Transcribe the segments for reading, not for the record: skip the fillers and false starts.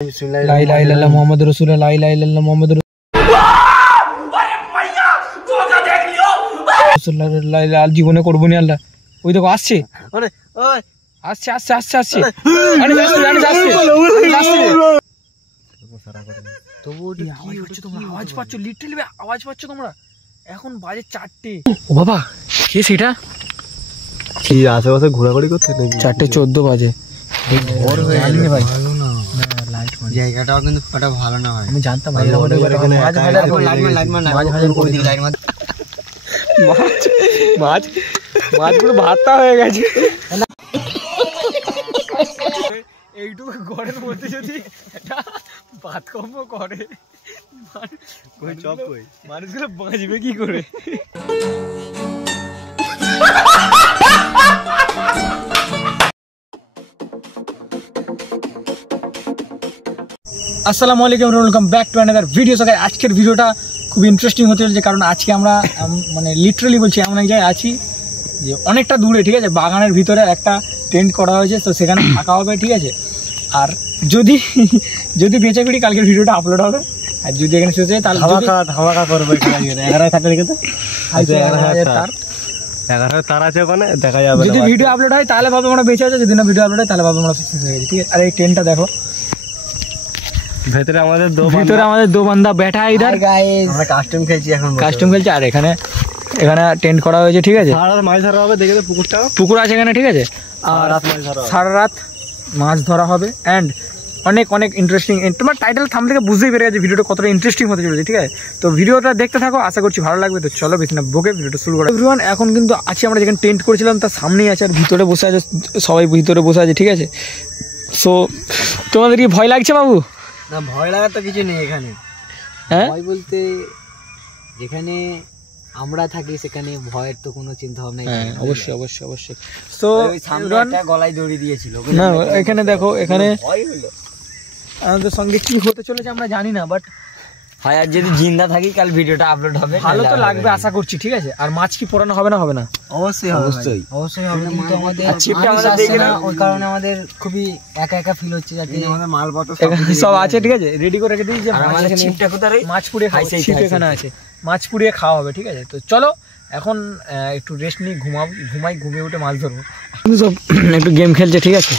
লা ইলাহা ইল্লাল্লাহ মুহাম্মাদুর রাসূলুল্লাহ লা ইলাহা ইল্লাল্লাহ মুহাম্মাদুর রাসূলুল্লাহ জীবনে করবো না আল্লাহ। ওই দেখো আসছে, আসছে আসছে আসছে আসছে আওয়াজ পাচ্ছ, লিটারালি আওয়াজ পাচ্ছ তোমরা? এখন বাজে 4টে। ও বাবা কে সেটা? কি আশেপাশে ঘোরাঘুরি করতে নাকি? 4:14 বাজে। ভাই জায়গাটাও কিন্তু ফটো ভালো না হয়। আমি জানতাম ভাই মাছ পুরো ভাতটা হয়ে গেছে। এইটুকু ঘরের মধ্যে যদি একটা ভাত কম্ব করে মানুষগুলো বাঁচবে কি করে? আসসালামু আলাইকুম, welcome back to another video. So guys, আজকের ভিডিওটা খুব ইন্টারেস্টিং হতে চলেছে, কারণ আজকে আমরা মানে লিটারালি বলছি এমন এক জায়গায় আছি যে অনেকটা দূরে, ঠিক আছে? বাগানের ভিতরে একটা টেন্ট করা হয়েছে, তো সেখানে থাকা হবে, ঠিক আছে? আর যদি যদি বেঁচে ফিরি কালকের ভিডিওটা আপলোড হবে, আর যদি এখানে শেষ হয় তাহলে ধামাকা করবো। 11 থাকতে দেখে তো তার আছে ওখানে দেখা যাবে। যদি ভিডিও আপলোড হয় তাহলে ভাবো আমরা বেঁচে আছে, যদি না ভিডিও আপলোড হয় তাহলে ভাবো আমরা শেষ হয়ে গেছি, ঠিক আছে? আর এই টেন্টটা দেখো, ভিতরে আমাদের দো বান্দা बैठा है इधर। আমরা কাস্টম খেলছি এখন, কাস্টম খেলছি। আর এখানে টেন্ট করা হয়েছে, ঠিক আছে? সারা রাত মাছ ধরা হবে, দেখে তো পুকুর আছে এখানে, ঠিক আছে? আর সারা রাত মাছ ধরা হবে। অ্যান্ড অনেক অনেক ইন্টারেস্টিং। তোমার টাইটেল থাম থেকে বুঝতেই পেরে গেছে ভিডিওটা কতটা ইন্টারেস্টিং হতে চলেছে, ঠিক আছে? তো ভিডিওটা দেখতে থাকো, আশা করছি ভালো লাগবে। তো চলো বেশি না বকে ভিডিওটা শুরু করা। এভরিওয়ান, এখন কিন্তু আছি আমরা যেখানে টেন্ট করেছিলাম তার সামনেই আছে, আর ভিতরে বসে আছে সবাই, ভিতরে বসে আছে, ঠিক আছে? সো তোমাদের কি ভয় লাগছে বাবু? না, ভয় লাগার তো কিছু নেই এখানে। হ্যাঁ, ভয় বলতে যেখানে আমরা থাকি সেখানে ভয়ের তো কোনো চিন্তা ভাবনা নেই। হ্যাঁ, অবশ্যই অবশ্যই অবশ্যই। তো গলায় দড়ি দিয়েছিল না, এখানে দেখো, এখানে আমাদের সঙ্গে কি হতে চলেছে আমরা জানি না, বাট হয় আর যদি জিন্দা থাকি কাল ভিডিওটা আপলোড হবে, ভালো তো লাগবে আশা করছি, ঠিক আছে? আর মাছ কি পোড়ানো হবে না? হবে না, অবশ্যই অবশ্যই অবশ্যই হবে। কিন্তু আমাদের ছিপটা আমরা দেখি না, ওই কারণে আমাদের খুবই একা একা ফিল হচ্ছে, যাতে আমাদের মালপত্র সব আছে, ঠিক আছে? রেডি করে রেখে দিই যে আমাদের ছিপটা কোথায়, মাছ পুড়িয়ে খাই, ছিপ এখানে আছে, মাছ পুড়িয়ে খাওয়া হবে, ঠিক আছে? তো চলো এখন একটু রেস্ট নিই, ঘুমিয়ে উঠে মাছ ধরবো। সব একটু গেম খেলছে, ঠিক আছে?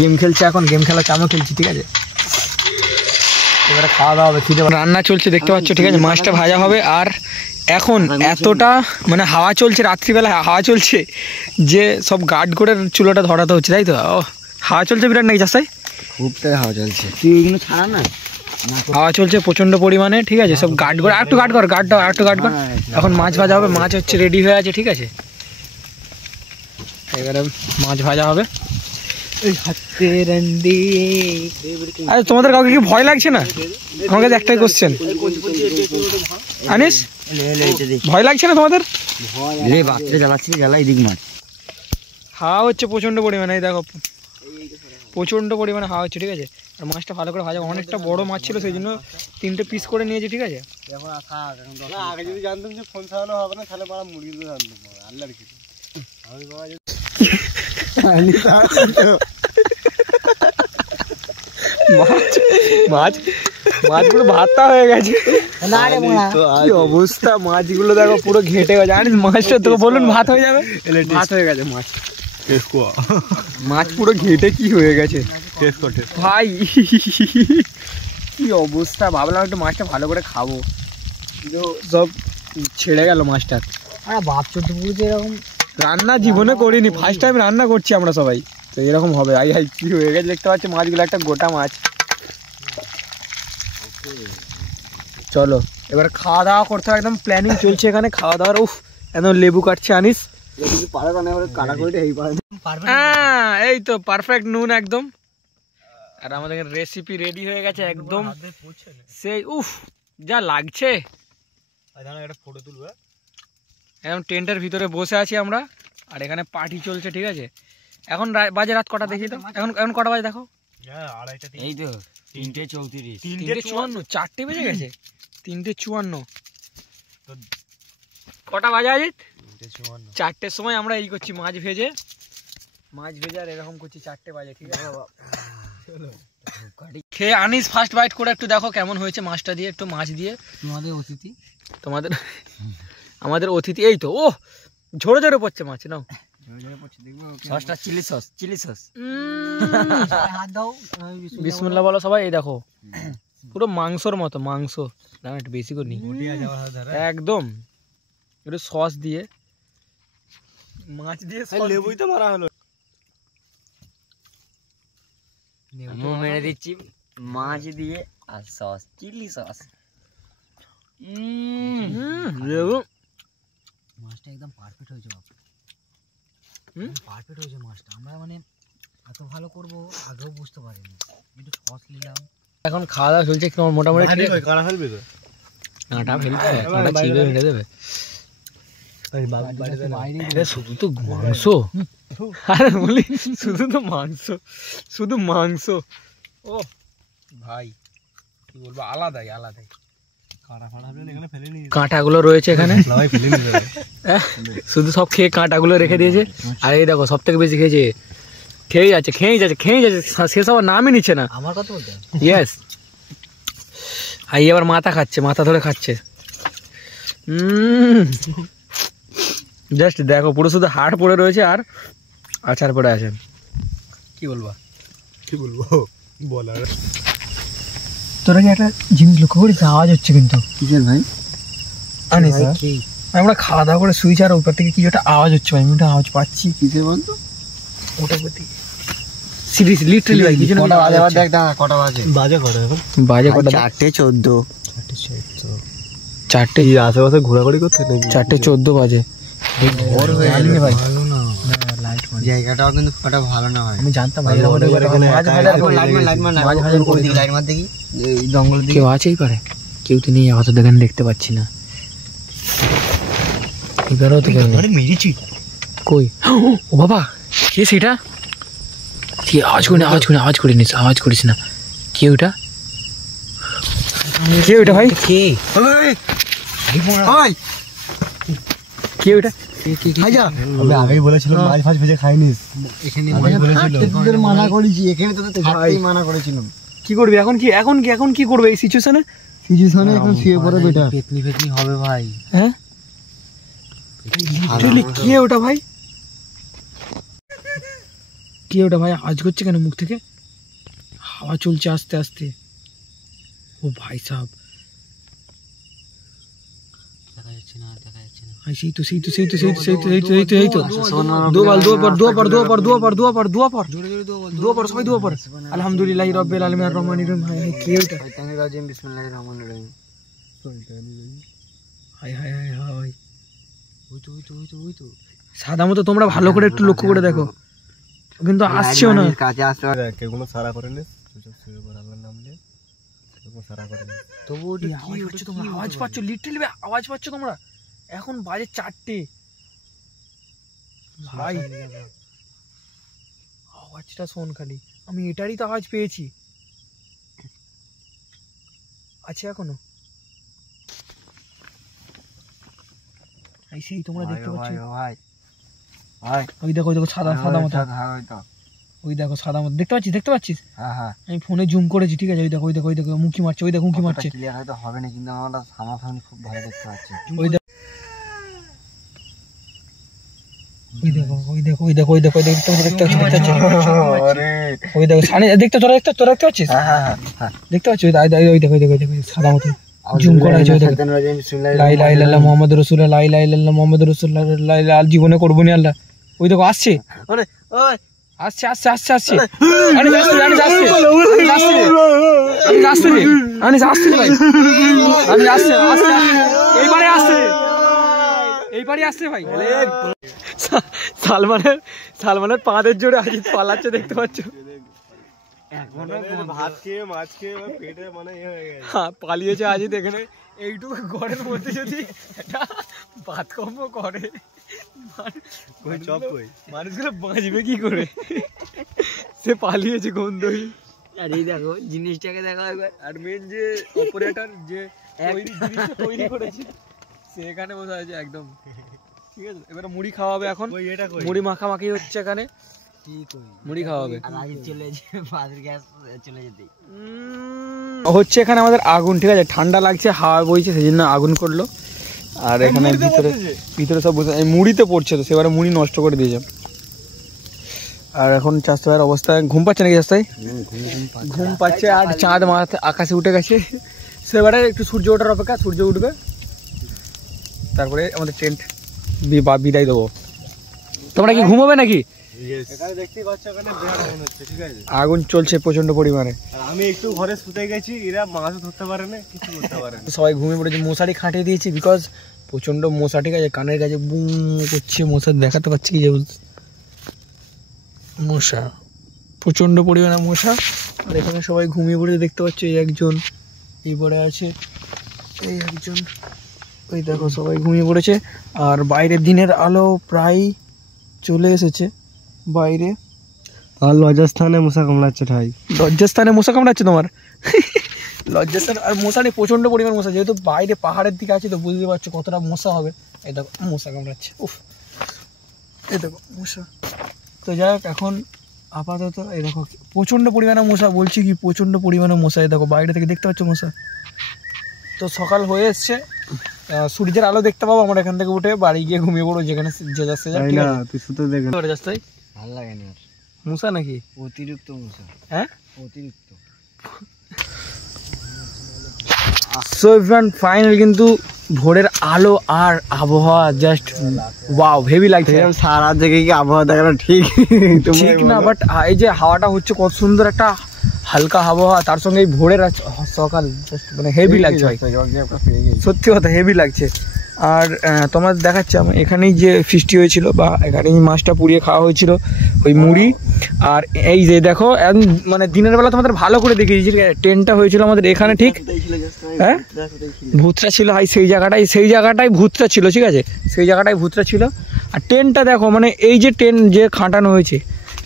গেম খেলছে, এখন গেম খেলা চামও খেলছি, ঠিক আছে? এবারে খাওয়া দাওয়া হবে, খিদে রান্না চলছে দেখতে পাচ্ছ, ঠিক আছে? মাছটা ভাজা হবে। আর এখন এতটা মানে হাওয়া চলছে, রাত্রিবেলা হাওয়া চলছে যে সব গার্ড করে চুলোটা ধরাতে হচ্ছে, তাই তো? ও হাওয়া চলছে বিরাট নাকি চাষাই? খুবটাই হাওয়া চলছে, তুই ওইগুলো ছাড়া না। হাওয়া চলছে প্রচন্ড পরিমাণে, ঠিক আছে? সব গার্ড করে, আর একটু গার্ড কর, গার্ড দাও, আর একটু গার্ড কর। এখন মাছ ভাজা হবে, মাছ হচ্ছে রেডি হয়ে আছে, ঠিক আছে? এবারে মাছ ভাজা হবে। আরে তোমাদের কাউকে কি ভয় লাগছে না? আমার কাছে একটাই কোশ্চেন, আনিস, ভয় লাগছে না তোমাদের? হাওয়া হচ্ছে প্রচন্ড পরিমাণে, এই দেখো প্রচন্ড পরিমাণে হাওয়া হচ্ছে, ঠিক আছে? আর মাছটা ভালো করে ভাজা, অনেকটা বড় মাছ ছিল, সেই জন্য 3টে পিস করে নিয়েছি, ঠিক আছে? আগে যদি জানতাম যে ফোন চালানো হবে না, তাহলে বড় মুরগি তো জানতাম আল্লাহর কিছু। মাছ পুরো ভাতটা হয়ে গেছে। কি অবস্থা, মাছগুলো দেখো পুরো ঘেটে গেছে। আনিস মাছটা তোকে বলুন ভাত হয়ে যাবে, ভাত হয়ে গেছে। মাছ পুরো ঘেটে কি হয়ে গেছে ভাই, কি অবস্থা। ভাবলাম একটু মাছটা ভালো করে খাবো, সব ছেড়ে গেল মাছটা। এরকম রান্না জীবনে করিনি, ফার্স্ট টাইম রান্না করছি আমরা সবাই, তো এরকম হবে। আই হাই কি হয়ে গেছে দেখতে পাচ্ছি, মাছগুলো একটা গোটা মাছ। চলো এবার খাওয়া দাওয়া করতে হবে, একদম প্ল্যানিং চলছে এখানে খাওয়া দাওয়ার। উফ, একদম লেবু কাটছে আনিস, এই তো পারফেক্ট নুন একদম। আর আমাদের রেসিপি রেডি হয়ে গেছে একদম সেই। উফ, যা লাগছে। একদম টেন্টের ভিতরে বসে আছি আমরা, আর এখানে পার্টি চলছে, ঠিক আছে? এখন বাজে রাত কটা দেখি তো, এখন কটা বাজে দেখো? এই তো 3:34, 3:54, 4টে বেজে গেছে। 3:54 কটা বাজে আজ? 4টের সময় আমরা এই করছি, মাছ ভেজে আর এরকম করছি, 4টে বাজে, ঠিক আছে? চলো খেয়ে আনিস ফার্স্ট বাইট করে একটু দেখো কেমন হয়েছে মাছটা দিয়ে, একটু মাছ দিয়ে। আমাদের অতিথি এই তো, ও ঝরে ঝরে পড়ছে মাছ। নাও সসটা চিলি সস হাত দাও, বিসমিল্লাহ বলো সবাই। এই দেখো পুরো মাংসর মতো, মাংস না একটু বেশি করে নি একদম, একটু সস দিয়ে মাছ দিয়ে লেবুই তো মারা হলো। মেরে দিচ্ছি মাছ দিয়ে আর সস, চিলি সস। লেবু মাছটা একদম পারফেক্ট হয়েছে বাবা, পারফেক্ট হয়েছে মাছটা। আমরা মানে এত ভালো করবো আগেও বুঝতে পারিনি, একটু সস নিলাম। এখন খাওয়া দাওয়া চলছে, তোমার মোটামুটি কাঁটা ফেলবে তো, কাঁটা ফেলবে, কাঁটা চিবে ফেলে দেবে। শুধু তো মাংস, আরে বলি শুধু তো মাংস, শুধু মাংস। ও ভাই কি বলবো, আলাদাই আলাদাই। কাঁটাগুলো রয়েছে এখানে, শুধু সব খেয়ে কাঁটাগুলো রেখে দিয়েছে। আর এই দেখো সব থেকে বেশি খেয়েছে, খেয়ে যাচ্ছে শেষ হওয়ার নামই নিচ্ছে না। আমার কথা বলতে ইয়েস। আর এবার মাথা খাচ্ছে, মাথা ধরে খাচ্ছে। জাস্ট দেখো পুরো শুধু হাড় পড়ে রয়েছে আর আচার পড়ে আছে। কি বলবো বলার, তোরা কি একটা জিনিস লক্ষ্য করিস, আওয়াজ হচ্ছে কিন্তু কিসের ভাই? আমরা খাওয়া দাওয়া করে শুয়েছি আর উপর থেকে কিছু একটা আওয়াজ হচ্ছে ভাই, আমি একটা আওয়াজ পাচ্ছি। কিসের বলতো? ওটা প্রতি সিরিয়াসলি লিটারালি ভাই কিছু না। কটা বাজে দেখ, কটা বাজে? বাজে কটা? 4:14। 4টে আশেপাশে ঘোরাঘুরি করতে 4:14 বাজে। ভোর হয়ে গেল ভাই। ভালো না, জায়গাটাও কিন্তু ফটো ভালো না হয়। আমি জানতাম ভাই লাইট মার দেখি জঙ্গল দিকে কেউ আছেই পারে, কেউ তো নেই আপাতত এখানে দেখতে পাচ্ছি না। এবারও তো মেরেছি কই? ও বাবা কে সেটা? কি আওয়াজ করিস না। কে ওটা? কে ওটা ভাই? কে ওটা? আগেই বলেছিলাম মাছ ফাছ ভেজে খাইনিস। এখানে তোদের মানা করেছি, এখানে তোদের মানা করেছিলাম। কি করবি এখন? এখন কি করবে এই সিচুয়েশনে? এখন শুয়ে পড়ে বেটা। পেতনি হবে ভাই। হ্যাঁ কে ওটা ভাই? কে ওটা ভাই? আওয়াজ করছে কেন মুখ থেকে? হাওয়া চলছে আস্তে আস্তে। ও ভাই সাহেব, দেখা যাচ্ছে না। সেই তো দুয়ার সবাই দুয়ার। আলহামদুলিল্লাহ রাব্বিল আলামিন আর রহমানির রহিম। হায় হায় কে ওটা? শয়তানির রাজিম বিসমিল্লাহির রহমানির রহিম। হায় হায় হায় হায়। ওই তো সাদা মতো তোমরা ভালো করে একটু লক্ষ্য করে দেখো, কিন্তু আসছেও না। কাছে আসছে কেউ কোনো সারা করেনি, শুয়ে পড়ে আল্লাহর নাম নিয়ে কোনো সারা করেনি। তবু ওটা কি হচ্ছে? তোমরা আওয়াজ পাচ্ছ, লিটারালি আওয়াজ পাচ্ছ তোমরা? এখন বাজে 4টে ভাই, আওয়াজটা শোন খালি। আমি এটারই তো আওয়াজ পেয়েছি। আছে এখনো? সেই তোমরা দেখতে পাচ্ছ? ওই দেখো সাদা মতো, ওই দেখো সাদা মতো দেখতে পাচ্ছিস? আমি ফোনে জুম করেছি, ঠিক আছে? ওই দেখো মুখি মারছে, ওই দেখো মুখি মারছে। ক্লিয়ার হয়তো হবে না, কিন্তু আমরা সামনাসামনি খুব ভালো দেখতে পাচ্ছি। ওই দেখো দেখতে পাচ্ছিস? দেখতে পাচ্ছিস? ওই দেখো সাদা মতো জুম করা হয়েছে। লা ইলাহা ইল্লাল্লাহ মুহাম্মাদুর রাসূলুল্লাহ, লা ইলাহা ইল্লাল্লাহ মুহাম্মাদুর রাসূলুল্লাহ, লা ইলাহা আর জীবনে করবো না আল্লাহ। ওই দেখো আসছে, আসছে। আনিস এইবারে আসছে ভাই। সালমানের পাঁদের জোরে আজিত পালাচ্ছে, দেখতে পাচ্ছ? ভাত খেয়ে মাছ খেয়ে পেটে মানে হ্যাঁ পালিয়েছে আজিত। এখানে এইটুকু ঘরের মধ্যে যদি একটা বাতকম্প করে মানুষগুলো বাঁচবে কি করে? সে পালিয়েছে গন্ধই। আর এই দেখো জিনিসটাকে দেখা একবার। আর মেন যে অপারেটর যে জিনিসটা তৈরি করেছে সে এখানে বসে আছে একদম, ঠিক আছে? এবারে মুড়ি খাওয়াবে এখন, মুড়ি মাখামাখি হচ্ছে এখানে। মুড়ি খাওয়া হবে। আর আগে চলে বাদের গ্যাস চলে যেতে হচ্ছে এখানে আমাদের আগুন, ঠিক আছে, ঠান্ডা লাগছে, হাওয়া বইছে, সেই জন্য আগুন করলো। আর এখানে ভিতরে সব বসে মুড়িতে পড়ছে, তো সেবারে মুড়ি নষ্ট করে দিয়েছে। আর এখন চাষতে ভাইয়ের অবস্থা, ঘুম পাচ্ছে নাকি চাষতে? ঘুম পাচ্ছে, আর চাঁদ মাথা আকাশে উঠে গেছে। সেবারে একটু সূর্য ওঠার অপেক্ষা, সূর্য উঠবে তারপরে আমাদের টেন্ট বিদায় দেবো। তোমরা কি ঘুমোবে নাকি? আগুন চলছে প্রচন্ড পরিমাণে। আমি একটু ঘরে শুতে গেছি, এরা মাছ ধরতে পারে না, কিছু করতে পারে না। সবাই ঘুমিয়ে পড়েছে, মশারি খাটিয়ে দিয়েছি, বিকজ প্রচন্ড মশা, ঠিক আছে, কানের কাছে বুম করছে মশা, দেখাতে পাচ্ছি কি যে মশা, প্রচন্ড পরিমাণে মশা। আর এখানে সবাই ঘুমিয়ে পড়েছে, দেখতে পাচ্ছ, এই একজন এই পরে আছে, এই একজন, ওই দেখো সবাই ঘুমিয়ে পড়েছে। আর বাইরের দিনের আলো প্রায় চলে এসেছে বাইরে। আর লজ্জাস্থানে মশা কামড়াচ্ছে ঠাই। লজ্জাস্থানে মশা কামড়াচ্ছে তোমার? লজ্জাস্থান আর মশা নেই, প্রচন্ড পরিমাণ মশা, যেহেতু বাইরে পাহাড়ের দিকে আছে তো বুঝতে পারছো কতটা মশা হবে। এই দেখো মশা কামড়াচ্ছে, উফ, এই দেখো মশা। তো যাই হোক, এখন আপাতত এই দেখো প্রচন্ড পরিমাণে মশা, বলছি কি প্রচন্ড পরিমাণে মশা, এই দেখো বাইরে থেকে দেখতে পাচ্ছ মশা। তো সকাল হয়ে এসছে, সূর্যের আলো দেখতে পাবো আমরা এখান থেকে উঠে বাড়ি গিয়ে ঘুমিয়ে পড়বো, যেখানে যে যাচ্ছে তুই শুতে দেখে যাচ্ছে। ভালো লাগে না, মশা নাকি? অতিরিক্ত মশা, হ্যাঁ অতিরিক্ত। সো এভরিওয়ান, ফাইনাল কিন্তু ভোরের আলো আর আবহাওয়া জাস্ট ওয়াও, হেভি লাগছে। সারা থেকে কি আবহাওয়া দেখানো ঠিক ঠিক না, বাট এই যে হাওয়াটা হচ্ছে কত সুন্দর একটা হালকা আবহাওয়া, তার সঙ্গে এই ভোরের সকাল জাস্ট মানে হেভি লাগছে ভাই, সত্যি কথা হেভি লাগছে। আর তোমার দেখাচ্ছে আমি এখানেই যে ফিস্টি হয়েছিল, বা এখানেই মাছটা পুড়িয়ে খাওয়া হয়েছিল, ওই মুড়ি। আর এই যে দেখো মানে দিনের বেলা তোমাদের ভালো করে দেখিয়েছি, ট্রেনটা হয়েছিল আমাদের এখানে, ঠিক হ্যাঁ, ভূতটা ছিল হাই, সেই জায়গাটাই ভূতটা ছিল, ঠিক আছে, সেই জায়গাটাই ভূতটা ছিল। আর ট্রেনটা দেখো, মানে এই যে ট্রেন যে খাটানো হয়েছে,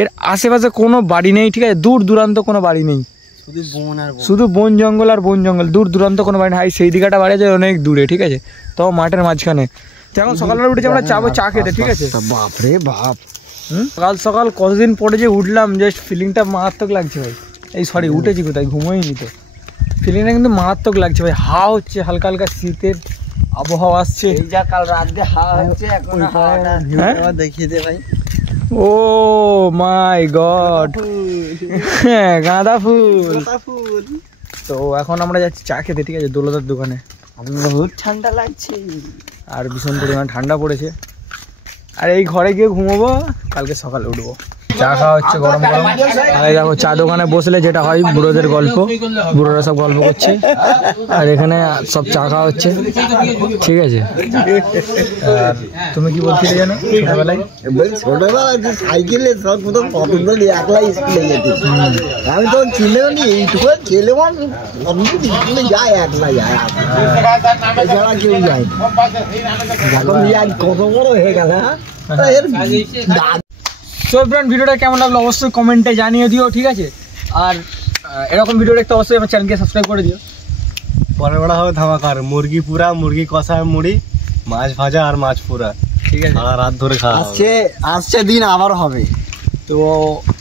এর আশেপাশে কোনো বাড়ি নেই, ঠিক আছে, দূর দূরান্ত কোনো বাড়ি নেই, শুধু বন জঙ্গল আর বন জঙ্গল, দূর দূরান্ত কোনো বাড়ি নেই। সেই দিকটা বাড়ি আছে অনেক দূরে, ঠিক আছে, তো মাঠের মাঝখানে। এখন সকালবেলা উঠেছি আমরা যাবো চা খেতে, ঠিক আছে। বাপরে বাপ, সকাল সকাল কতদিন পরে যে উঠলাম, জাস্ট ফিলিংটা মারাত্মক লাগছে ভাই। এই সরি, উঠেছি কোথায়, ঘুমোইনি তো, ফিলিংটা কিন্তু মারাত্মক লাগছে ভাই। হাওয়া হচ্ছে হালকা হালকা, শীতের আবহাওয়া আসছে। এই যা কাল রাত দিয়ে হাওয়া হচ্ছে, এখন হাওয়াটা দেখিয়ে দে ভাই। ও মাই গড, হ্যাঁ গাঁদা ফুল। তো এখন আমরা যাচ্ছি চা খেতে, ঠিক আছে, দোলদার দোকানে। বহুত ঠান্ডা লাগছে, আর ভীষণ পরিমাণ ঠান্ডা পড়েছে। আর এই ঘরে গিয়ে ঘুমোবো, কালকে সকালে উঠবো। চা খাওয়া হচ্ছে গরম গরম। আর দেখো চা দোকানে বসলে যেটা হয়, বুড়োদের গল্প, বুড়োরা সব গল্প করছে, আর এখানে সব চা খাওয়া হচ্ছে, ঠিক আছে। আর তুমি কি বলছিলে জানো, ছোটবেলায় ছোটবেলায় সাইকেলে সব কোথাও কতগুলো একলাই স্কুলে যেতে, আমি তো ছেলেও নি, এইটুকু ছেলে স্কুলে যায়, একলা যায়, এছাড়া কেউ যায়। এখন আজ কত বড় হয়ে গেল। সো ফ্রেন্ড, ভিডিওটা কেমন লাগলো অবশ্যই কমেন্টে জানিয়ে দিও, ঠিক আছে। আর এরকম ভিডিও দেখতে অবশ্যই আমার চ্যানেলকে সাবস্ক্রাইব করে দিও। পরে বড় হবে ধামাকার মুরগি পুরা, মুরগি কষা, মুড়ি, মাছ ভাজা আর মাছ পুরা, ঠিক আছে, সারা রাত ধরে খাওয়া আসছে দিন আবার হবে। তো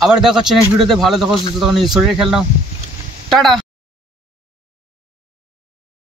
আবার দেখা হচ্ছে নেক্সট ভিডিওতে। ভালো থাকো, সুস্থ থাকো, নিজের শরীরে খেয়াল নাও, টাটা।